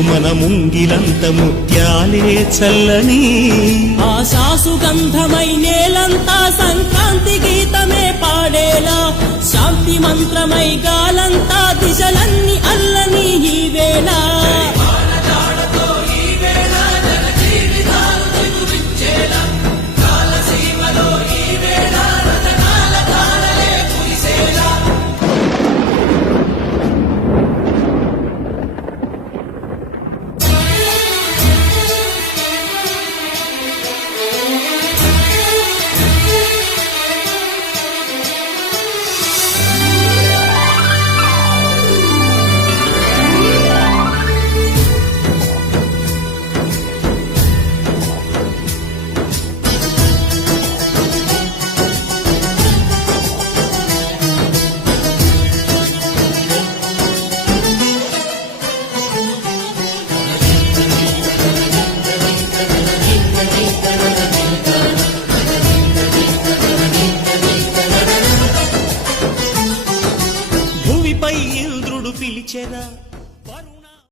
మన ముంగిలంత ముత్యాలే చల్లని. ఆ ఆశాసుగంధమై నేలంతా సంక్రాంతి గీతమే పాడేలా. శాంతి మంత్రమై గాలంతా దిశలన్నీ అల్ల పిలిచెరా